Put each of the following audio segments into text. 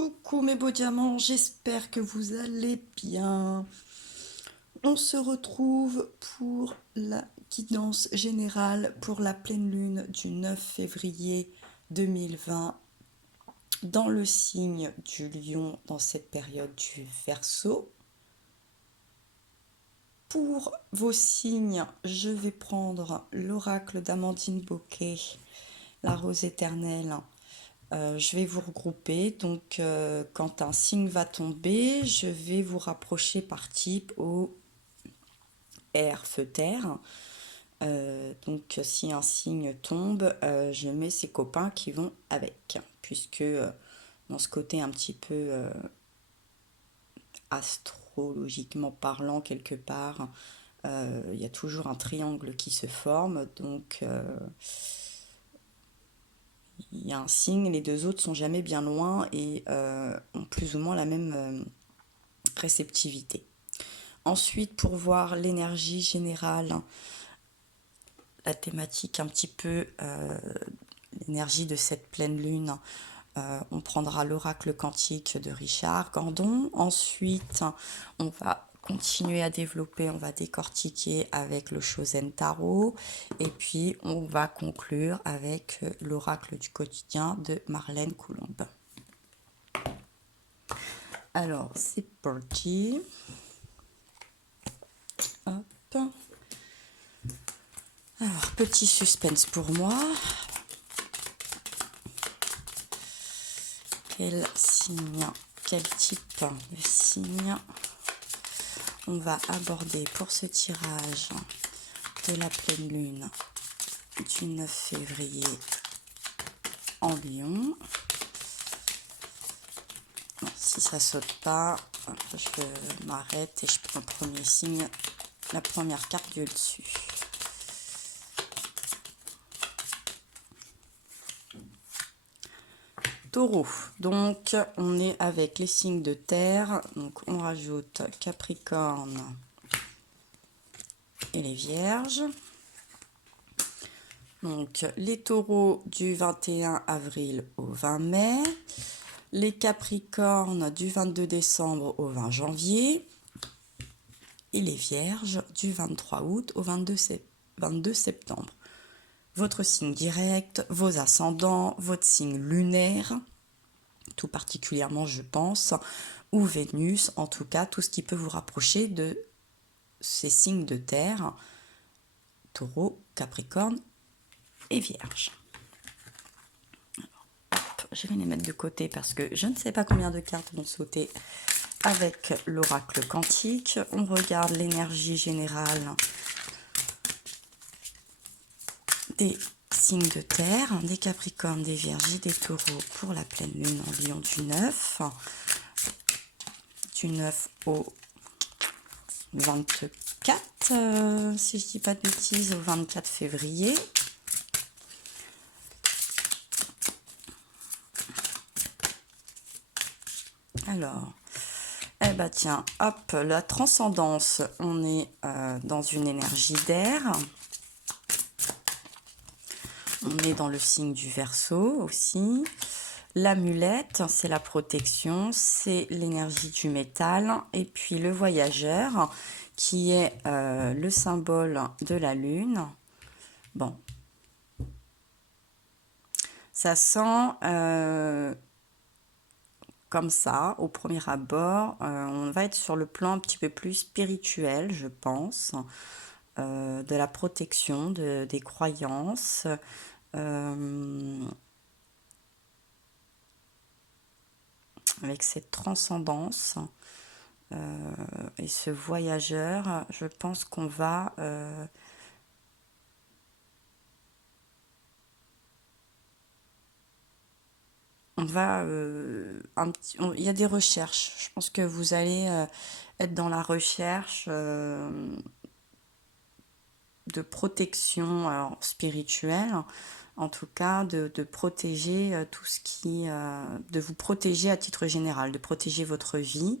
Coucou mes beaux diamants, j'espère que vous allez bien. On se retrouve pour la guidance générale pour la pleine lune du 9 février 2020 dans le signe du lion dans cette période du Verseau. Pour vos signes, je vais prendre l'oracle d'Amandine Bocquet, la rose éternelle. Je vais vous regrouper, donc quand un signe va tomber, je vais vous rapprocher par type au air, feu, terre. Donc si un signe tombe, je mets ses copains qui vont avec, puisque dans ce côté un petit peu astrologiquement parlant quelque part, il y a toujours un triangle qui se forme, donc il y a un signe, les deux autres sont jamais bien loin et ont plus ou moins la même réceptivité. Ensuite, pour voir l'énergie générale, la thématique un petit peu, l'énergie de cette pleine lune, on prendra l'oracle quantique de Richard Gordon. Ensuite, on va continuer à développer, on va décortiquer avec le Chosen Tarot. Et puis, on va conclure avec l'oracle du quotidien de Marlène Coulombe. Alors, c'est parti. Hop. Alors, petit suspense pour moi. Quel signe, quel type de signe on va aborder pour ce tirage de la pleine lune du 9 février en Lion. Bon, si ça saute pas, je m'arrête et je prends le premier signe, la première carte du dessus. Taureau, donc on est avec les signes de terre, donc on rajoute Capricorne et les Vierges. Donc les taureaux du 21 avril au 20 mai, les Capricornes du 22 décembre au 20 janvier et les Vierges du 23 août au 22 septembre. Votre signe direct, vos ascendants, votre signe lunaire, tout particulièrement je pense, ou Vénus, en tout cas tout ce qui peut vous rapprocher de ces signes de terre, Taureau, Capricorne et Vierge. Alors, hop, je vais les mettre de côté parce que je ne sais pas combien de cartes vont sauter avec l'oracle quantique. On regarde l'énergie générale des signes de terre, des Capricornes, des Vierges et des Taureaux pour la pleine lune en Lion du 9 au 24, si je dis pas de bêtises, au 24 février. Alors, eh ben tiens, hop, la transcendance, on est dans une énergie d'air. On est dans le signe du Verseau aussi. L'amulette, c'est la protection, c'est l'énergie du métal. Et puis le voyageur, qui est le symbole de la lune. Bon. Ça sent comme ça, au premier abord. On va être sur le plan un petit peu plus spirituel, je pense. De la protection, des croyances. Avec cette transcendance et ce voyageur, je pense qu'on va il y a des recherches. Je pense que vous allez être dans la recherche de protection alors, spirituelle, en tout cas de protéger tout ce qui... de vous protéger à titre général, de protéger votre vie.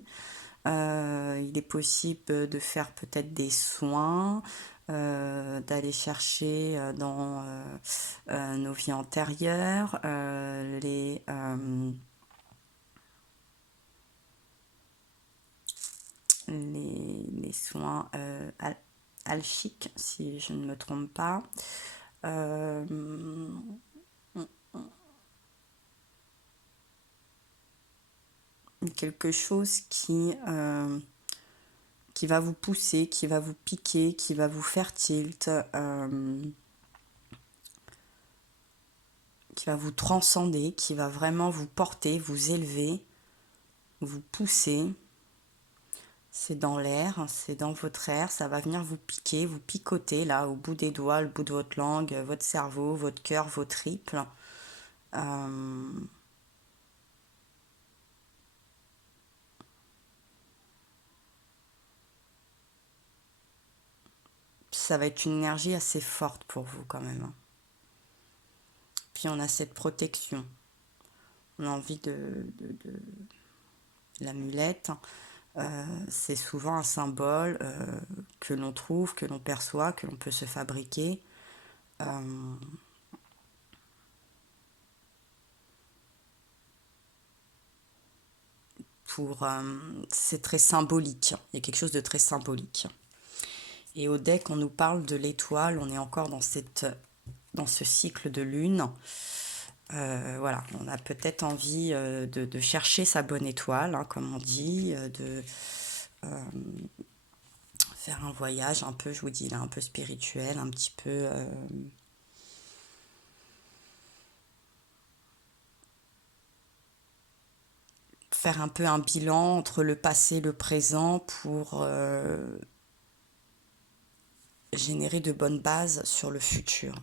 Il est possible de faire peut-être des soins, d'aller chercher dans nos vies antérieures les soins alchiques, si je ne me trompe pas. Quelque chose qui va vous pousser, qui va vous piquer, qui va vous faire tilt, qui va vous transcender, qui va vraiment vous porter, vous élever, vous pousser. C'est dans l'air, c'est dans votre air, ça va venir vous piquer, vous picoter là au bout des doigts, le bout de votre langue, votre cerveau, votre cœur, vos tripes. Ça va être une énergie assez forte pour vous quand même. Puis on a cette protection. On a envie de l'amulette. C'est souvent un symbole que l'on trouve, que l'on perçoit, que l'on peut se fabriquer. C'est très symbolique. Il y a quelque chose de très symbolique. Et au deck, on nous parle de l'étoile. On est encore dans ce cycle de lune. Voilà, on a peut-être envie de chercher sa bonne étoile, hein, comme on dit, de faire un voyage un peu, je vous dis, là, un peu spirituel, un petit peu... faire un peu un bilan entre le passé et le présent pour générer de bonnes bases sur le futur.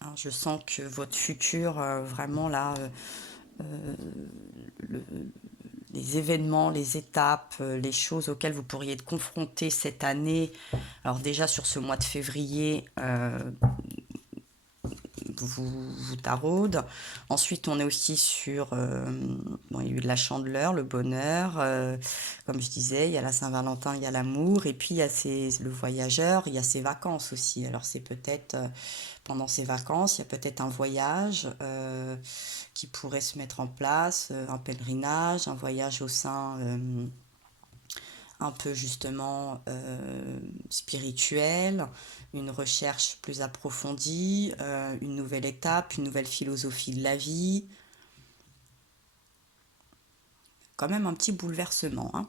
Alors, je sens que votre futur, vraiment là, les événements, les étapes, les choses auxquelles vous pourriez être confronté cette année, alors déjà sur ce mois de février, vous taraude. Ensuite, on est aussi sur... bon, il y a eu de la chandeleur, le bonheur. Comme je disais, il y a la Saint-Valentin, il y a l'amour. Et puis, il y a le voyageur, il y a ses vacances aussi. Alors, c'est peut-être... pendant ces vacances, il y a peut-être un voyage qui pourrait se mettre en place, un pèlerinage, un voyage au sein... un peu justement spirituelle, une recherche plus approfondie, une nouvelle étape, une nouvelle philosophie de la vie. Quand même un petit bouleversement, hein.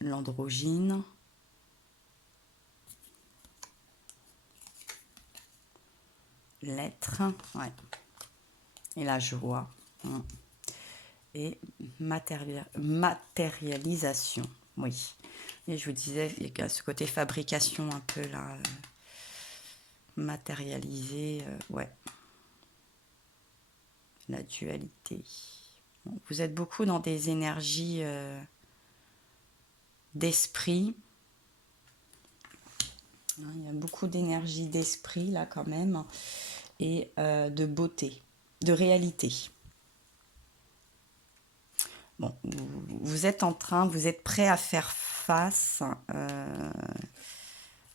L'androgyne. L'être, ouais. Et la joie. Et matérialisation, oui. Et je vous disais, il y a ce côté fabrication un peu là, matérialisé, ouais. La dualité. Bon, vous êtes beaucoup dans des énergies d'esprit. Il y a beaucoup d'énergie d'esprit là quand même. Et de beauté, de réalité. Bon, vous êtes prêt à faire face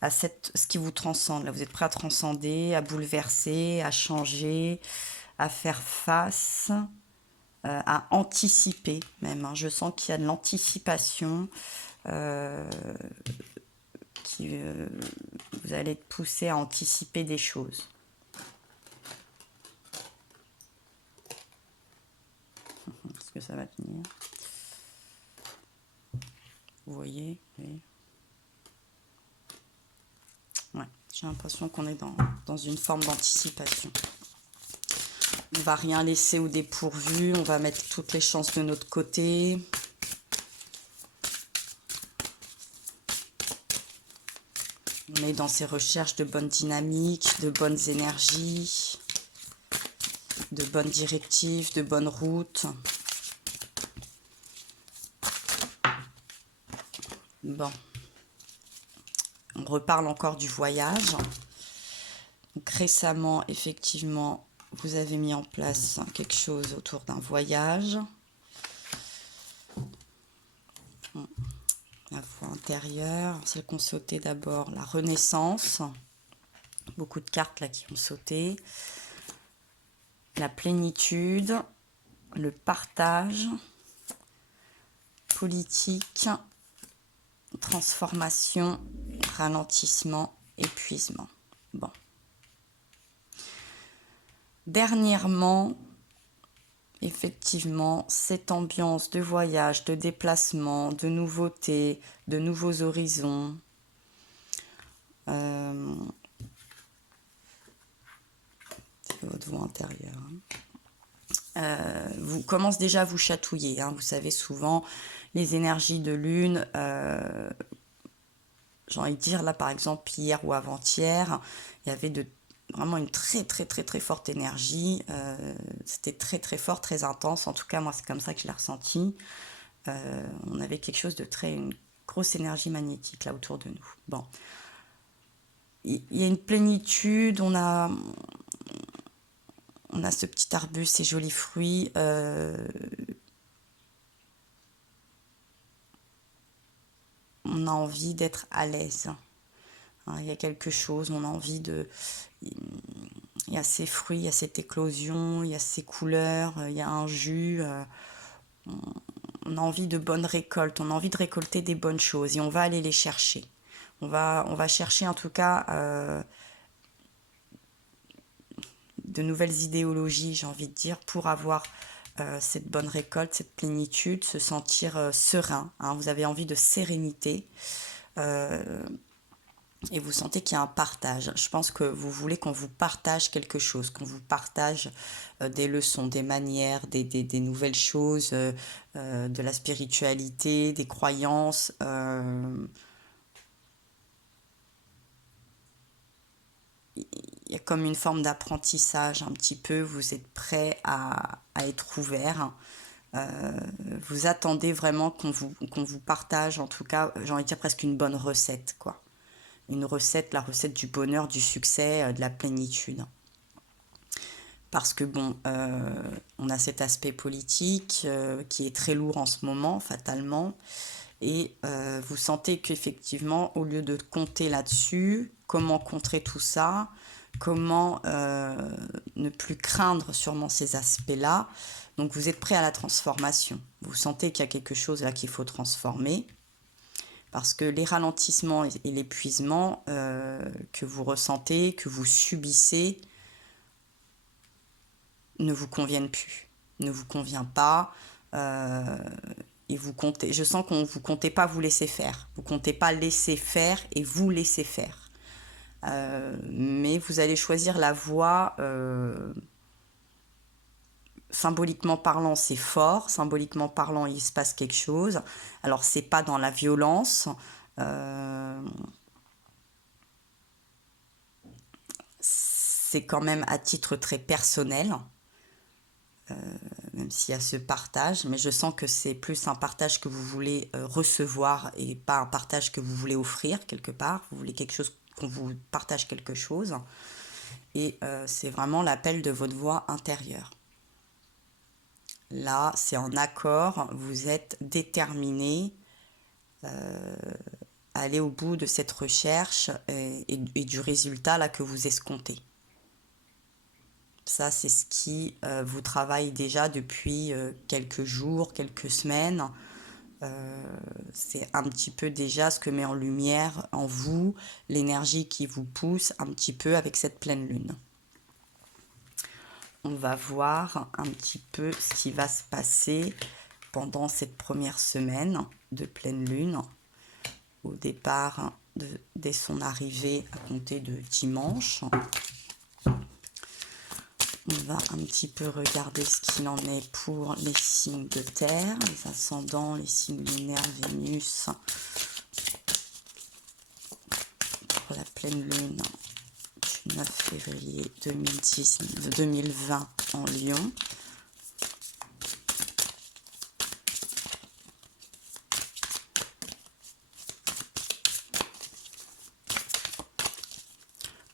à ce qui vous transcende. Là, vous êtes prêt à transcender, à bouleverser, à changer, à faire face, à anticiper même, hein. Je sens qu'il y a de l'anticipation, vous allez être poussé à anticiper des choses. Est-ce que ça va tenir? Vous voyez, oui. Ouais, j'ai l'impression qu'on est dans une forme d'anticipation. On va rien laisser au dépourvu, on va mettre toutes les chances de notre côté. On est dans ces recherches de bonnes dynamiques, de bonnes énergies, de bonnes directives, de bonnes routes. Bon. On reparle encore du voyage. Donc récemment, effectivement, vous avez mis en place quelque chose autour d'un voyage. La voie intérieure, celle qu'on sautait d'abord, la renaissance. Beaucoup de cartes là qui ont sauté. La plénitude, le partage, politique, transformation, ralentissement, épuisement. Bon. Dernièrement, effectivement, cette ambiance de voyage, de déplacement, de nouveautés, de nouveaux horizons. C'est votre voix intérieure. Vous commence déjà à vous chatouiller. Vous savez, souvent, les énergies de lune, j'ai envie de dire, là, par exemple, hier ou avant-hier, il y avait vraiment une très, très, très, très forte énergie. C'était très, très fort, très intense. En tout cas, moi, c'est comme ça que je l'ai ressenti. On avait quelque chose de une grosse énergie magnétique, là, autour de nous. Bon. Il y a une plénitude, on a ce petit arbuste, ces jolis fruits. On a envie d'être à l'aise. Il y a quelque chose, on a envie de... Il y a ces fruits, il y a cette éclosion, il y a ces couleurs, il y a un jus. On a envie de bonnes récoltes, on a envie de récolter des bonnes choses et on va aller les chercher. On va chercher en tout cas de nouvelles idéologies, j'ai envie de dire, pour avoir cette bonne récolte, cette plénitude, se sentir serein. Vous avez envie de sérénité et vous sentez qu'il y a un partage. Je pense que vous voulez qu'on vous partage quelque chose, qu'on vous partage des leçons, des manières, des nouvelles choses, de la spiritualité, des croyances. Il y a comme une forme d'apprentissage un petit peu, vous êtes prêt à être ouvert. Vous attendez vraiment qu'on vous partage, en tout cas, j'ai envie de dire presque une bonne recette, quoi. Une recette, la recette du bonheur, du succès, de la plénitude. Parce que bon, on a cet aspect politique qui est très lourd en ce moment, fatalement. Et vous sentez qu'effectivement, au lieu de compter là-dessus, comment contrer tout ça, comment ne plus craindre sûrement ces aspects-là. Donc vous êtes prêt à la transformation. Vous sentez qu'il y a quelque chose là qu'il faut transformer. Parce que les ralentissements et l'épuisement que vous ressentez, que vous subissez, ne vous conviennent plus. Ne vous convient pas. Et vous comptez, je sens qu'on vous comptez pas vous laisser faire. Vous comptez pas laisser faire et vous laisser faire. Mais vous allez choisir la voie, symboliquement parlant, c'est fort. Symboliquement parlant, il se passe quelque chose. Alors, c'est pas dans la violence. C'est quand même à titre très personnel. Même s'il y a ce partage, mais je sens que c'est plus un partage que vous voulez recevoir et pas un partage que vous voulez offrir quelque part. Vous voulez quelque chose, qu'on vous partage quelque chose. Et c'est vraiment l'appel de votre voix intérieure. Là, c'est en accord, vous êtes déterminé à aller au bout de cette recherche et du résultat là que vous escomptez. Ça, c'est ce qui vous travaille déjà depuis quelques jours, quelques semaines. C'est un petit peu déjà ce que met en lumière en vous l'énergie qui vous pousse un petit peu avec cette pleine lune. On va voir un petit peu ce qui va se passer pendant cette première semaine de pleine lune. Au départ, dès son arrivée à compter de dimanche. On va un petit peu regarder ce qu'il en est pour les signes de terre, les ascendants, les signes lunaires, Vénus. Pour la pleine lune du 9 février 2020 en Lion.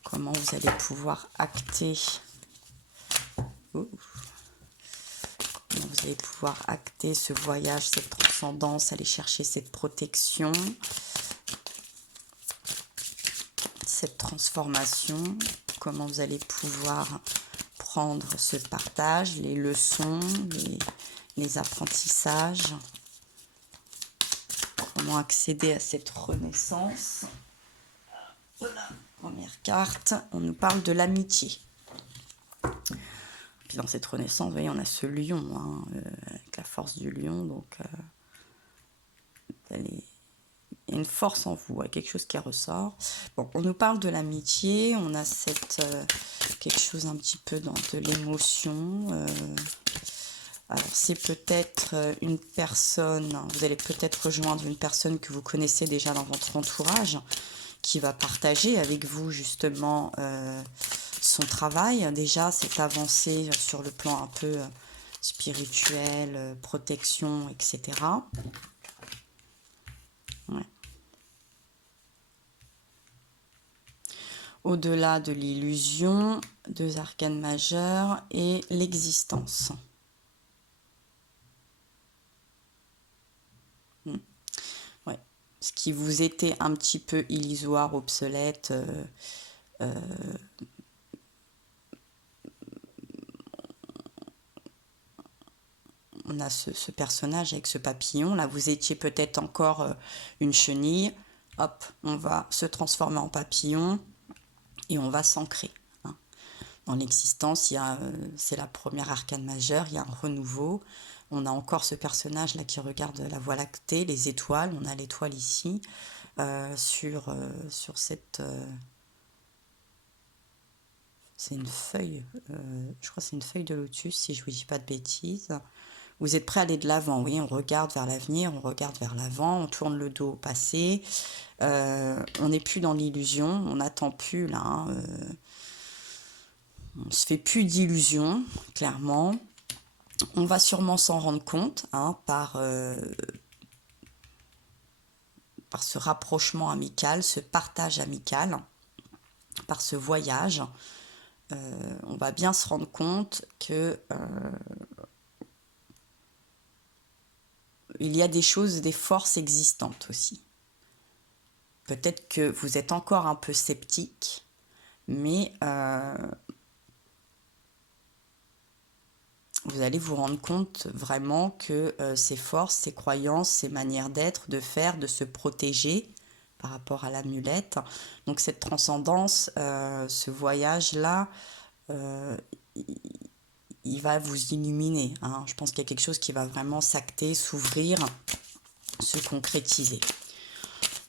Comment vous allez pouvoir acter vous allez pouvoir acter ce voyage, cette transcendance, aller chercher cette protection, cette transformation, comment vous allez pouvoir prendre ce partage, les leçons, les apprentissages, comment accéder à cette renaissance. Voilà, première carte, on nous parle de l'amitié. Puis dans cette renaissance, vous voyez, on a ce lion, hein, avec la force du lion, donc il y a une force en vous, quelque chose qui ressort. Bon, on nous parle de l'amitié, on a quelque chose un petit peu de l'émotion. Alors c'est peut-être une personne, vous allez peut-être rejoindre une personne que vous connaissez déjà dans votre entourage, qui va partager avec vous justement son travail. Déjà, cette avancée sur le plan un peu spirituel, protection, etc. Ouais. Au-delà de l'illusion, 2 arcanes majeurs et l'existence. Ouais. Ce qui vous était un petit peu illusoire, obsolète, on a ce personnage avec ce papillon. Là, vous étiez peut-être encore une chenille. Hop, on va se transformer en papillon et on va s'ancrer. Hein. Dans l'existence, c'est la première arcane majeure, il y a un renouveau. On a encore ce personnage-là qui regarde la Voie lactée, les étoiles. On a l'étoile ici sur cette... c'est une feuille, je crois que c'est une feuille de lotus, si je ne vous dis pas de bêtises. Vous êtes prêt à aller de l'avant, oui, on regarde vers l'avenir, on regarde vers l'avant, on tourne le dos au passé. On n'est plus dans l'illusion, on n'attend plus là. Hein, on ne se fait plus d'illusions, clairement. On va sûrement s'en rendre compte hein, par ce rapprochement amical, ce partage amical, par ce voyage. On va bien se rendre compte que il y a des choses, des forces existantes aussi. Peut-être que vous êtes encore un peu sceptique, mais vous allez vous rendre compte vraiment que ces forces, ces croyances, ces manières d'être, de faire, de se protéger par rapport à l'amulette, donc cette transcendance, ce voyage-là, il va vous illuminer. Hein. Je pense qu'il y a quelque chose qui va vraiment s'acter, s'ouvrir, se concrétiser.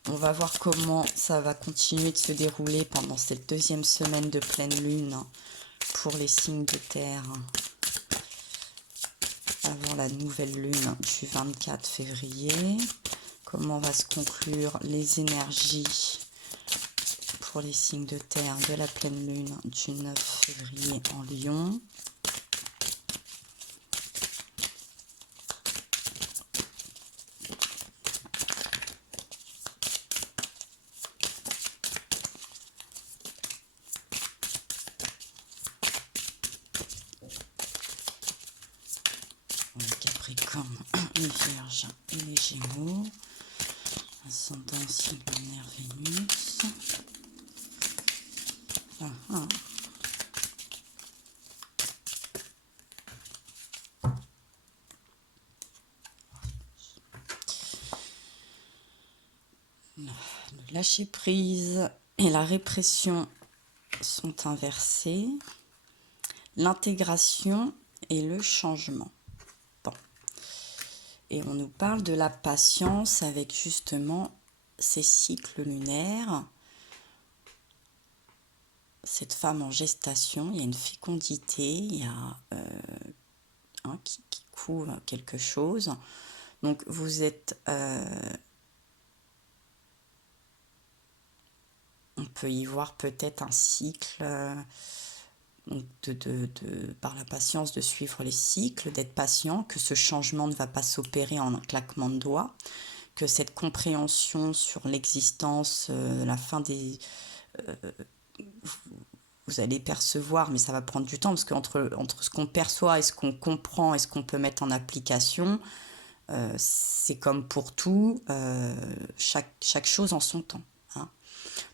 On va voir comment ça va continuer de se dérouler pendant cette deuxième semaine de pleine lune pour les signes de terre avant la nouvelle lune du 24 février. Comment va se conclure les énergies pour les signes de terre de la pleine lune du 9 février en Lion. Les Capricornes, les Vierges et les Gémeaux. Ascendant signe lunaire Vénus. Le lâcher prise et la répression sont inversés. L'intégration et le changement. Bon. Et on nous parle de la patience avec justement ces cycles lunaires. Cette femme en gestation, il y a une fécondité, il y a qui couvre quelque chose. Donc vous êtes... on peut y voir peut-être un cycle... par la patience de suivre les cycles, d'être patient, que ce changement ne va pas s'opérer en un claquement de doigts, que cette compréhension sur l'existence, la fin des... vous allez percevoir, mais ça va prendre du temps, parce qu'entre ce qu'on perçoit et ce qu'on comprend et ce qu'on peut mettre en application, c'est comme pour tout, chaque chose en son temps. Hein.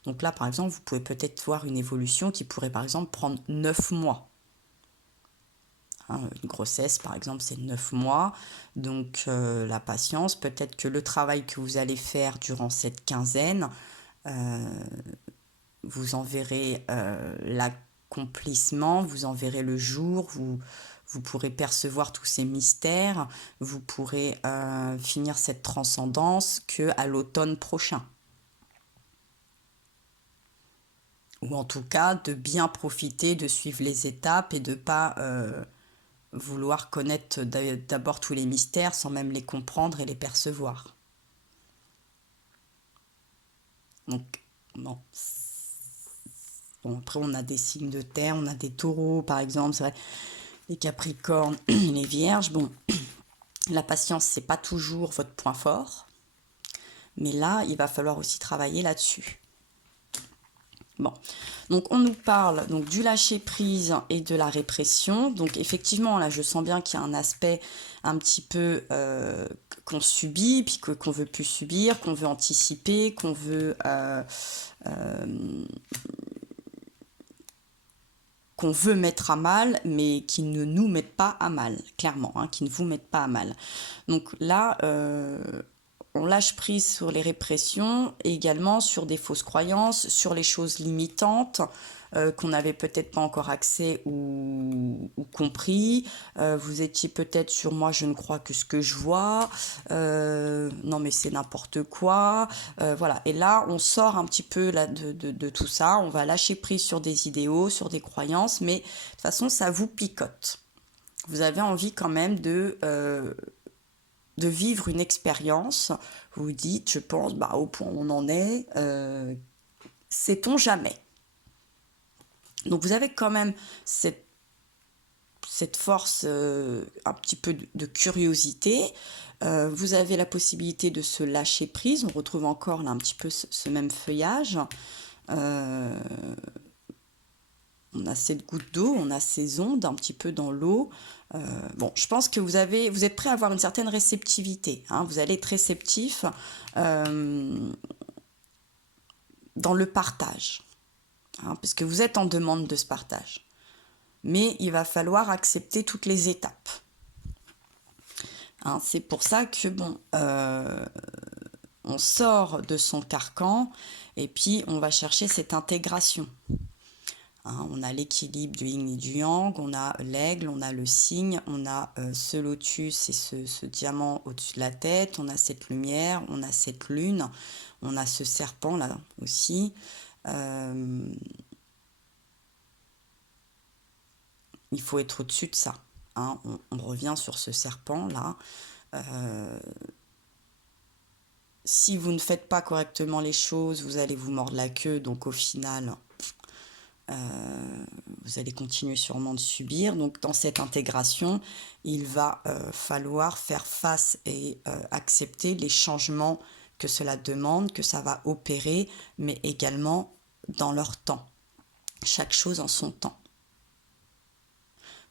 Donc là, par exemple, vous pouvez peut-être voir une évolution qui pourrait, par exemple, prendre 9 mois. Hein, une grossesse, par exemple, c'est 9 mois. Donc, la patience, peut-être que le travail que vous allez faire durant cette quinzaine, vous en verrez l'accomplissement, vous en verrez le jour, vous pourrez percevoir tous ces mystères, vous pourrez finir cette transcendance qu'à l'automne prochain. Ou en tout cas, de bien profiter, de suivre les étapes et de ne pas vouloir connaître d'abord tous les mystères sans même les comprendre et les percevoir. Donc, bon. Bon, après, on a des signes de terre, on a des taureaux, par exemple, c'est vrai, les capricornes, les vierges. Bon, la patience, c'est pas toujours votre point fort, mais là, il va falloir aussi travailler là-dessus. Bon, donc on nous parle donc du lâcher prise et de la répression. Donc effectivement, là, je sens bien qu'il y a un aspect un petit peu qu'on subit, puis qu'on veut plus subir, qu'on veut anticiper, qu'on veut mettre à mal, mais qui ne nous mettent pas à mal, clairement, hein, qui ne vous mettent pas à mal. Donc là, on lâche prise sur les répressions et également sur des fausses croyances, sur les choses limitantes qu'on n'avait peut-être pas encore accès ou compris. Vous étiez peut-être sur moi, je ne crois que ce que je vois. Non mais c'est n'importe quoi. Voilà. Et là, on sort un petit peu là, de tout ça. On va lâcher prise sur des idéaux, sur des croyances, mais de toute façon, ça vous picote. Vous avez envie quand même de vivre une expérience. Vous vous dites, je pense, au point où on en est, sait-on jamais. Donc vous avez quand même cette force un petit peu de curiosité. Vous avez la possibilité de se lâcher prise. On retrouve encore là un petit peu ce même feuillage. On a cette goutte d'eau, on a ces ondes un petit peu dans l'eau. Bon, je pense que vous êtes prêt à avoir une certaine réceptivité. Hein, vous allez être réceptif dans le partage. Hein, parce que vous êtes en demande de ce partage. Mais il va falloir accepter toutes les étapes. Hein, c'est pour ça que, on sort de son carcan et puis on va chercher cette intégration. Hein, on a l'équilibre du yin et du yang, on a l'aigle, on a le cygne, on a ce lotus et ce diamant au-dessus de la tête, on a cette lumière, on a cette lune, on a ce serpent là aussi. Il faut être au-dessus de ça. Hein. On revient sur ce serpent là. Si vous ne faites pas correctement les choses, vous allez vous mordre la queue. Donc au final, vous allez continuer sûrement de subir. Donc dans cette intégration, il va falloir faire face et accepter les changements que cela demande, que ça va opérer, mais également dans leur temps. Chaque chose en son temps.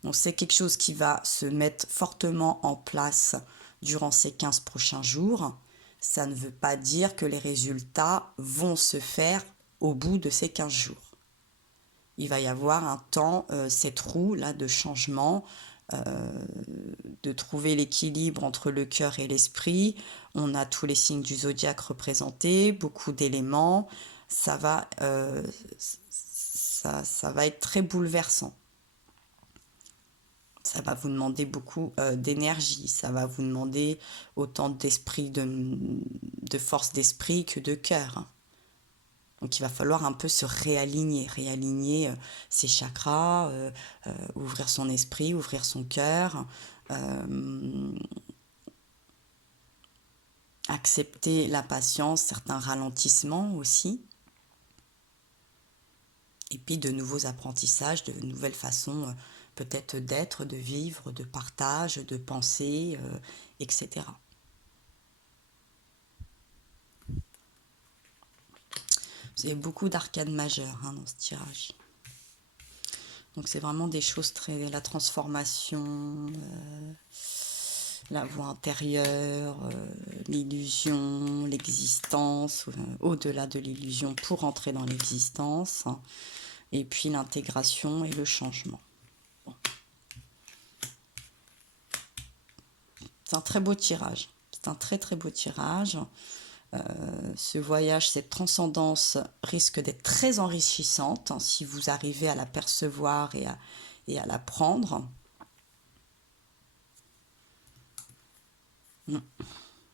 Donc c'est quelque chose qui va se mettre fortement en place durant ces 15 prochains jours. Ça ne veut pas dire que les résultats vont se faire au bout de ces 15 jours. Il va y avoir un temps, cette roue là de changement, de trouver l'équilibre entre le cœur et l'esprit. On a tous les signes du zodiaque représentés, beaucoup d'éléments. Ça va être très bouleversant. Ça va vous demander beaucoup d'énergie, ça va vous demander autant d'esprit, de force d'esprit que de cœur. Donc il va falloir un peu se réaligner ses chakras, ouvrir son esprit, ouvrir son cœur, accepter la patience, certains ralentissements aussi. Et puis de nouveaux apprentissages, de nouvelles façons peut-être d'être, de vivre, de partage, de penser, etc. Vous avez beaucoup d'arcanes majeures dans ce tirage. Donc c'est vraiment des choses très... La transformation, la voie intérieure, l'illusion, l'existence, au-delà de l'illusion pour entrer dans l'existence, et puis l'intégration et le changement. Bon. C'est un très beau tirage, c'est un très très beau tirage. Ce voyage, cette transcendance risque d'être très enrichissante hein, si vous arrivez à la percevoir et à la prendre. Oui,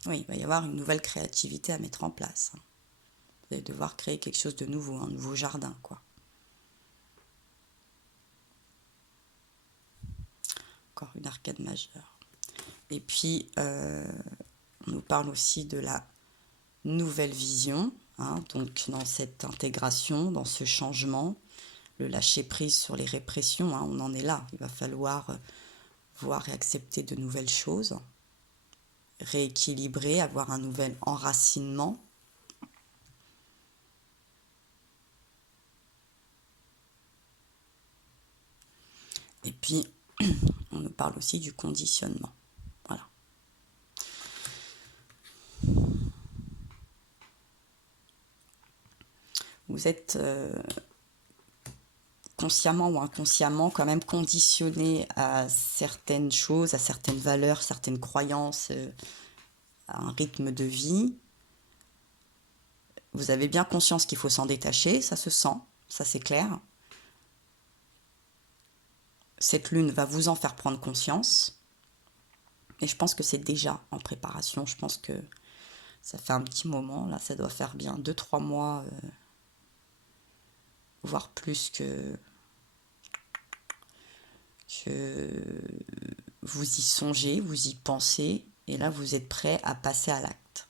il va y avoir une nouvelle créativité à mettre en place. Vous allez devoir créer quelque chose de nouveau, un nouveau jardin, quoi. Encore une arcade majeure. Et puis, on nous parle aussi de la nouvelle vision, hein, donc dans cette intégration, dans ce changement, le lâcher-prise sur les répressions, hein, on en est là. Il va falloir voir et accepter de nouvelles choses, rééquilibrer, avoir un nouvel enracinement. Et puis, on nous parle aussi du conditionnement. Voilà. Vous êtes consciemment ou inconsciemment quand même conditionné à certaines choses, à certaines valeurs, certaines croyances, à un rythme de vie. Vous avez bien conscience qu'il faut s'en détacher, ça se sent, ça c'est clair. Cette lune va vous en faire prendre conscience. Et je pense que c'est déjà en préparation. Je pense que ça fait un petit moment. Là, ça doit faire bien 2-3 mois, voire plus que vous y songez, vous y pensez. Et là, vous êtes prêt à passer à l'acte.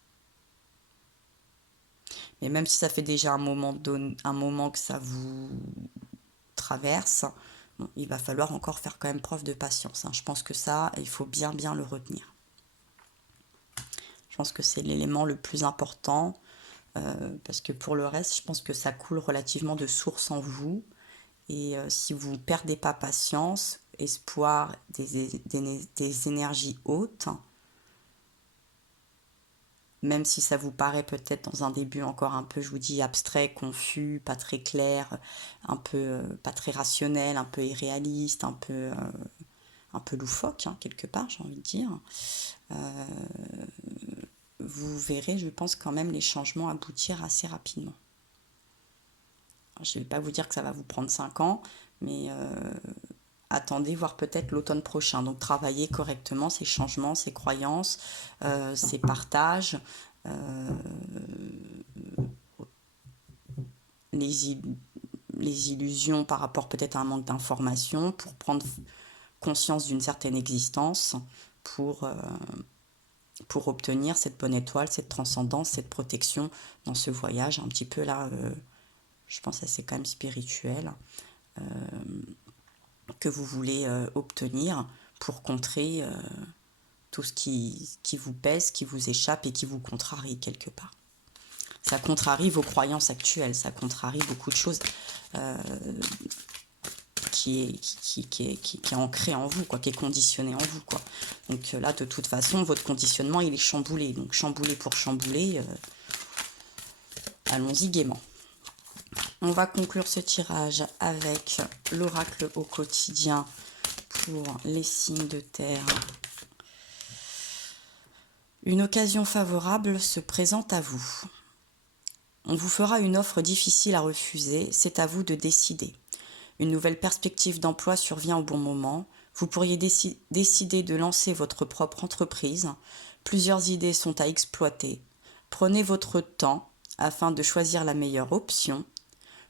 Mais même si ça fait déjà un moment que ça vous traverse, bon, il va falloir encore faire quand même preuve de patience. Hein. Je pense que ça, il faut bien le retenir. Je pense que c'est l'élément le plus important, parce que pour le reste, je pense que ça coule relativement de source en vous. Et si vous ne perdez pas patience, espoir, des énergies hautes, même si ça vous paraît peut-être dans un début encore un peu, je vous dis, abstrait, confus, pas très clair, un peu pas très rationnel, un peu irréaliste, un peu loufoque, hein, quelque part, j'ai envie de dire, vous verrez, je pense, quand même les changements aboutir assez rapidement. Je ne vais pas vous dire que ça va vous prendre 5 ans, mais attendez, voir peut-être l'automne prochain. Donc travaillez correctement ces changements, ces croyances, ces partages, les illusions par rapport peut-être à un manque d'information, pour prendre conscience d'une certaine existence, pour obtenir cette bonne étoile, cette transcendance, cette protection dans ce voyage un petit peu là, je pense que c'est quand même spirituel, que vous voulez obtenir pour contrer tout ce qui vous pèse, qui vous échappe et qui vous contrarie quelque part. Ça contrarie vos croyances actuelles, ça contrarie beaucoup de choses qui est ancré en vous, quoi, qui est conditionné en vous, quoi. Donc là, de toute façon, votre conditionnement, il est chamboulé. Donc chamboulé pour chambouler, allons-y gaiement. On va conclure ce tirage avec l'oracle au quotidien pour les signes de terre. Une occasion favorable se présente à vous. On vous fera une offre difficile à refuser, c'est à vous de décider. Une nouvelle perspective d'emploi survient au bon moment. Vous pourriez décider de lancer votre propre entreprise. Plusieurs idées sont à exploiter. Prenez votre temps afin de choisir la meilleure option.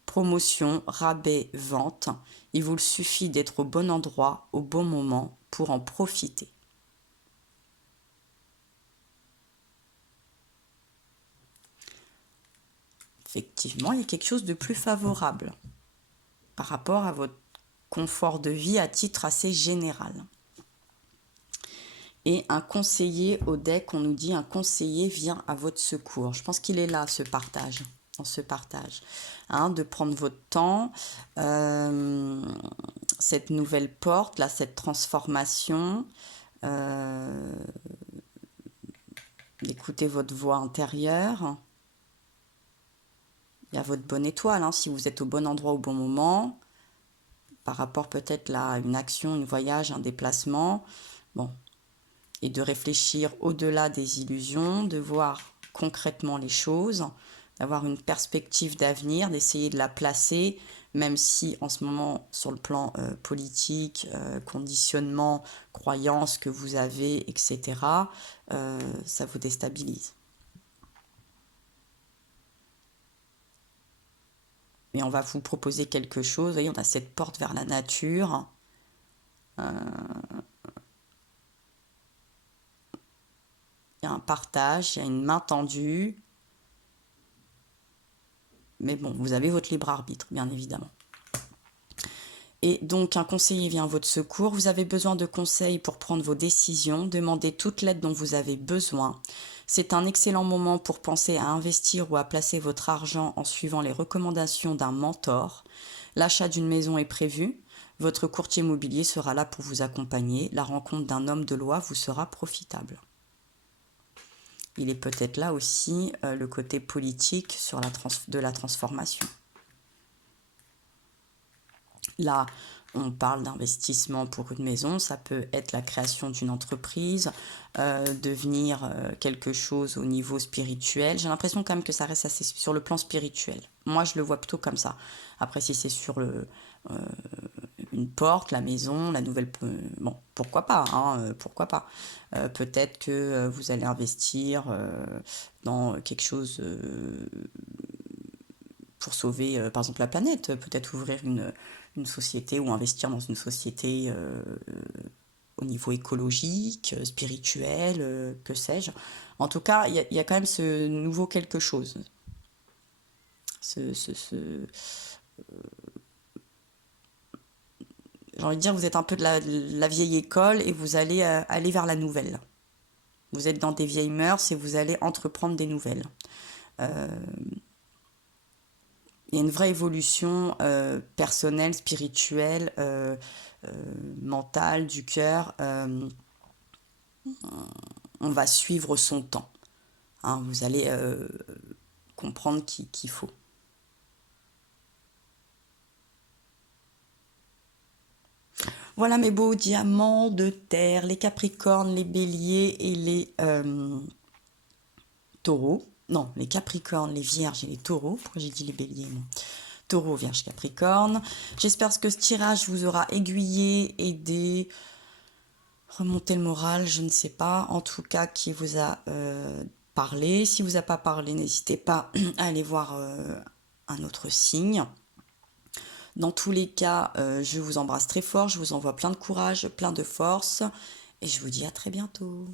Promotion, rabais, vente. Il vous suffit d'être au bon endroit, au bon moment pour en profiter. Effectivement, il y a quelque chose de plus favorable par rapport à votre confort de vie à titre assez général. Et un conseiller au deck, on nous dit un conseiller vient à votre secours. Je pense qu'il est là, ce partage, dans ce partage. Hein, de prendre votre temps, cette nouvelle porte, là, cette transformation, d'écouter votre voix intérieure. Il y a votre bonne étoile, hein, si vous êtes au bon endroit au bon moment, par rapport peut-être à une action, un voyage, un déplacement. Bon. Et de réfléchir au-delà des illusions, de voir concrètement les choses, d'avoir une perspective d'avenir, d'essayer de la placer, même si en ce moment, sur le plan politique, conditionnement, croyances que vous avez, etc., ça vous déstabilise. Mais on va vous proposer quelque chose. Vous voyez, on a cette porte vers la nature. Il y a un partage, il y a une main tendue. Mais bon, vous avez votre libre arbitre, bien évidemment. Et donc, un conseiller vient à votre secours. Vous avez besoin de conseils pour prendre vos décisions. Demandez toute l'aide dont vous avez besoin. C'est un excellent moment pour penser à investir ou à placer votre argent en suivant les recommandations d'un mentor. L'achat d'une maison est prévu. Votre courtier immobilier sera là pour vous accompagner. La rencontre d'un homme de loi vous sera profitable. Il est peut-être là aussi le côté politique sur de la transformation. Là, on parle d'investissement pour une maison, ça peut être la création d'une entreprise, devenir quelque chose au niveau spirituel. J'ai l'impression quand même que ça reste assez sur le plan spirituel. Moi, je le vois plutôt comme ça. Après, si c'est sur une porte, la maison, la nouvelle... bon, pourquoi pas, hein, pourquoi pas. Peut-être que vous allez investir dans quelque chose pour sauver, par exemple, la planète. Peut-être ouvrir une société ou investir dans une société au niveau écologique, spirituel, que sais-je. En tout cas, il y a quand même ce nouveau quelque chose. J'ai envie de dire, vous êtes un peu de la vieille école et vous allez aller vers la nouvelle. Vous êtes dans des vieilles mœurs et vous allez entreprendre des nouvelles. Il y a une vraie évolution personnelle, spirituelle, mentale, du cœur. On va suivre son temps. Hein, vous allez comprendre qu'il faut. Voilà mes beaux diamants de terre, les capricornes, les béliers et les taureaux. Non, les capricornes, les vierges et les taureaux. Pourquoi j'ai dit les béliers, moi? Taureau, vierge, capricorne. J'espère que ce tirage vous aura aiguillé, aidé, remonté le moral, je ne sais pas. En tout cas, qui vous a parlé. Si vous n'a pas parlé, n'hésitez pas à aller voir un autre signe. Dans tous les cas, je vous embrasse très fort, je vous envoie plein de courage, plein de force et je vous dis à très bientôt.